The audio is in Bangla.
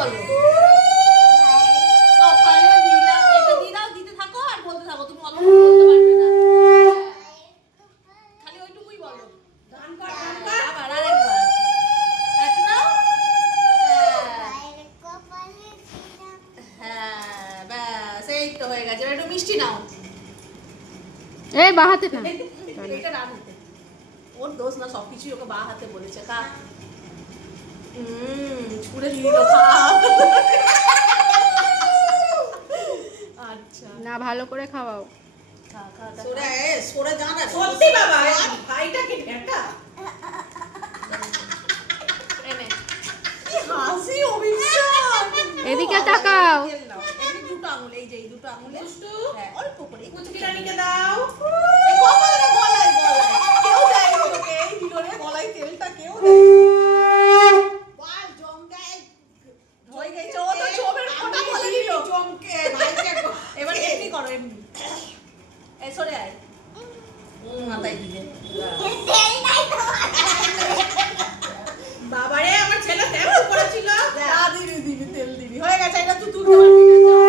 বলো কপালে দিলা এটা দিয়ে দাও দিতে থাকো আর বলতে থাকো তুমি অত বলতে পারবে না খালি ওইটুকুই বলো গান কর আবার আরেকবার একটা নাও হ্যাঁ ব্যাস এই তো হয়ে গেছে একটু মিষ্টি নাও এই বা হাতে না এটা ডান হাতে ওর দোষ না সবকিছুই ওকে বা হাতে বলেছে কা ছুড়ে দিয়ে দিল খা আচ্ছা না ভালো করে খাওয়াও খা খা সোরা সোরা জানা সত্যি বাবা ভাইটা কি ঢেকা এনে কি হাসি অভিশাপ এদিকে তাকাও এদিকে দুটো আঙুল এই যে এই দুটো আঙুলে হ্যাঁ অল্প করে কুচকি রানীকে দাও এই কপালে গলায় গলায় কেউ দেয় ওকে এই ভিডিওরে গলায় তেলটা কেউ দেয় বাল জমকায় হয়ে গেছে ও তো চোখের ফোঁটা বলে দিল চমকে ভাইকে এবার এমনি করো এমনি এই সরে আয় মাথায় দিলে বাবারে আমার ছেলে শ্যাম্পু করেছিল দিবি দিবি তেল দিবি হয়ে গেছে এটা তুই তুলতে পারবি না